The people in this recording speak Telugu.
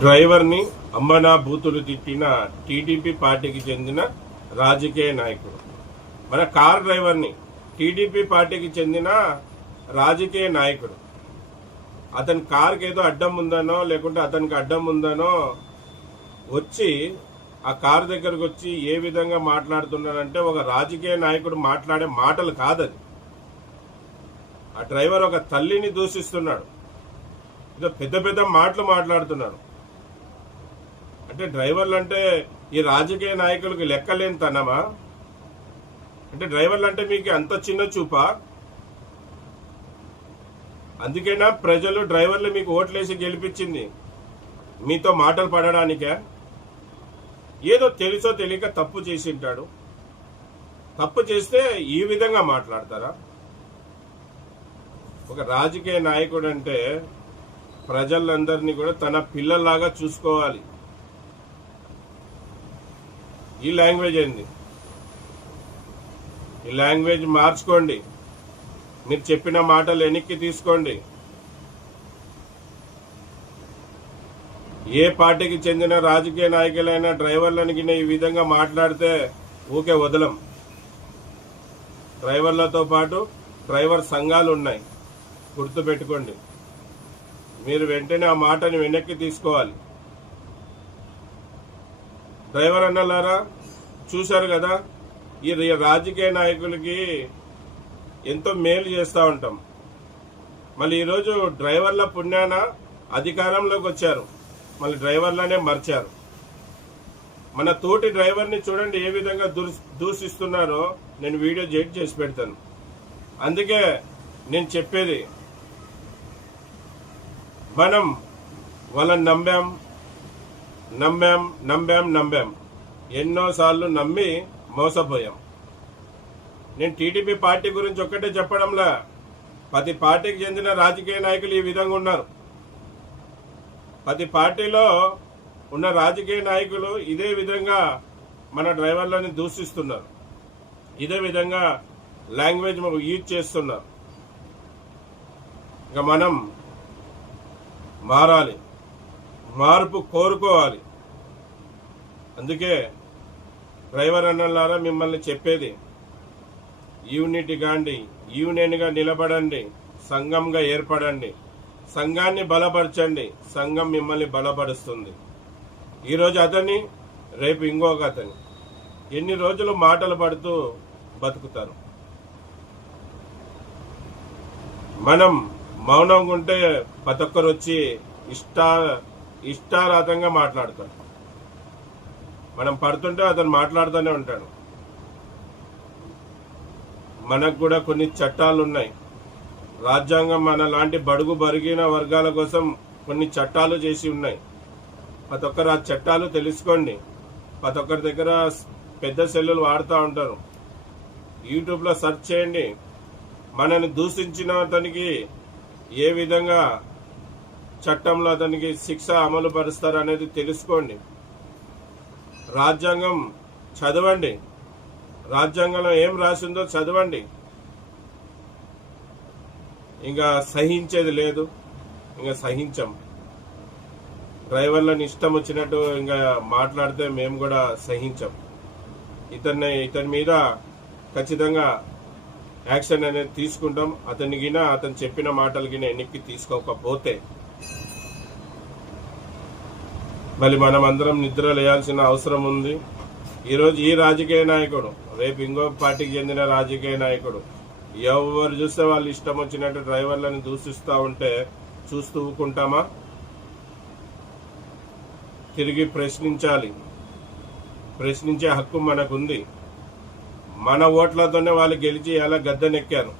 డ్రైవర్ని అమ్మనా బూతులు తిట్టిన టీడీపీ పార్టీకి చెందిన రాజకీయ నాయకుడు. మన కార్ డ్రైవర్ని టీడీపీ పార్టీకి చెందిన రాజకీయ నాయకుడు. అతని కార్కి ఏదో అడ్డం ఉందనో లేకుంటే అతనికి అడ్డం ఉందనో వచ్చి ఆ కారు దగ్గరకు వచ్చి ఏ విధంగా మాట్లాడుతున్నాడంటే ఒక రాజకీయ నాయకుడు మాట్లాడే మాటలు కాదది. ఆ డ్రైవర్ ఒక తల్లిని దూషిస్తున్నాడు. ఏదో పెద్ద పెద్ద మాటలు మాట్లాడుతున్నాడు. అంటే డ్రైవర్లు అంటే ఈ రాజకీయ నాయకులకు లెక్కలేని తనమా? అంటే డ్రైవర్లు అంటే మీకు అంత చిన్న చూపా? అందుకేనా ప్రజలు డ్రైవర్లు మీకు ఓట్లేసి గెలిపించింది? మీతో మాటలు పడడానికే? ఏదో తెలుసో తెలియక తప్పు చేసి ఉంటాడు. తప్పు చేస్తే ఈ విధంగా మాట్లాడతారా? ఒక రాజకీయ నాయకుడు అంటే ప్రజలందరినీ కూడా తన పిల్లల్లాగా చూసుకోవాలి. ఈ లాంగ్వేజ్ ఏంది? ఈ లాంగ్వేజ్ మార్చుకోండి. మీరు చెప్పిన మాటలు వెనక్కి తీసుకోండి. ఏ పార్టీకి చెందిన రాజకీయ నాయకులైనా డ్రైవర్లని ఈ విధంగా మాట్లాడితే ఊకే వదలం. డ్రైవర్లతో పాటు డ్రైవర్ సంఘాలు ఉన్నాయి, గుర్తుపెట్టుకోండి. మీరు వెంటనే ఆ మాటని వెనక్కి తీసుకోవాలి. డ్రైవర్ అన్నలారా, చూశారు కదా, ఈ రాజకీయ నాయకులకి ఎంతో మేలు చేస్తూ ఉంటాం. మళ్ళీ ఈరోజు డ్రైవర్ల పుణ్యాన అధికారంలోకి వచ్చారు, మళ్ళీ డ్రైవర్లనే మర్చారు. మన తోటి డ్రైవర్ని చూడండి ఏ విధంగా దూషిస్తున్నారో. నేను వీడియో జెట్ చేసి పెడతాను. అందుకే నేను చెప్పేది, మనం వాళ్ళని నమ్మాం ఎన్నోసార్లు నమ్మి మోసపోయాం. నేను టీడీపీ పార్టీ గురించి ఒక్కటే చెప్పడంలా, ప్రతి పార్టీకి చెందిన రాజకీయ నాయకులు ఈ విధంగా ఉన్నారు. ప్రతి పార్టీలో ఉన్న రాజకీయ నాయకులు ఇదే విధంగా మన డ్రైవర్లని దూషిస్తున్నారు, ఇదే విధంగా లాంగ్వేజ్ యూజ్ చేస్తున్నారు. ఇక మనం మారాలి, మార్పు కోరుకోవాలి. అందుకే డ్రైవర్ అన్నలారా మిమ్మల్ని చెప్పేది, యూనిటీ కాండి, యూనియన్గా నిలబడండి, సంఘంగా ఏర్పడండి, సంఘాన్ని బలపరచండి. సంఘం మిమ్మల్ని బలపరుస్తుంది. ఈరోజు అతని, రేపు ఇంకొక అతని. ఎన్ని రోజులు మాటలు పడుతూ బతుకుతారు? మనం మౌనంగా ఉంటే ప్రతి ఒక్కరు వచ్చి ఇష్టారాతంగా మాట్లాడతారు. మనం పడుతుంటే అతను మాట్లాడుతూనే ఉంటాడు. మనకు కూడా కొన్ని చట్టాలు ఉన్నాయి. రాజ్యాంగం మన లాంటి బడుగు బరిగిన వర్గాల కోసం కొన్ని చట్టాలు చేసి ఉన్నాయి. ప్రతి ఒక్కరు ఆ చట్టాలు తెలుసుకోండి. ప్రతి ఒక్కరి దగ్గర పెద్ద సెల్లులు వాడుతూ ఉంటారు. యూట్యూబ్లో సెర్చ్ చేయండి. మనని దూషించిన అతనికి ఏ విధంగా చట్టంలో అతనికి శిక్ష అమలు పరుస్తారు అనేది తెలుసుకోండి. రాజ్యాంగం చదవండి. రాజ్యాంగంలో ఏం రాసిందో చదవండి. ఇంకా సహించేది లేదు, ఇంకా సహించం. డ్రైవర్లను ఇష్టం వచ్చినట్టు ఇంకా మాట్లాడితే మేము కూడా సహించం. ఇతని మీద ఖచ్చితంగా యాక్షన్ అనేది తీసుకుంటాం. అతను చెప్పిన మాటలు గిన వెనక్కి తీసుకోకపోతే మళ్ళీ మనం అందరం నిద్ర లేయాల్సిన అవసరం ఉంది. ఈరోజు ఈ రాజకీయ నాయకుడు, రేపు ఇంకో పార్టీకి చెందిన రాజకీయ నాయకుడు, ఎవరు చూస్తే వాళ్ళు ఇష్టం వచ్చినట్టు డ్రైవర్లను దూషిస్తూ ఉంటే చూస్తూ ఊకుంటామా? తిరిగి ప్రశ్నించాలి. ప్రశ్నించే హక్కు మనకుంది. మన ఓట్లతోనే వాళ్ళు గెలిచి ఎలా గద్దెనెక్కారు.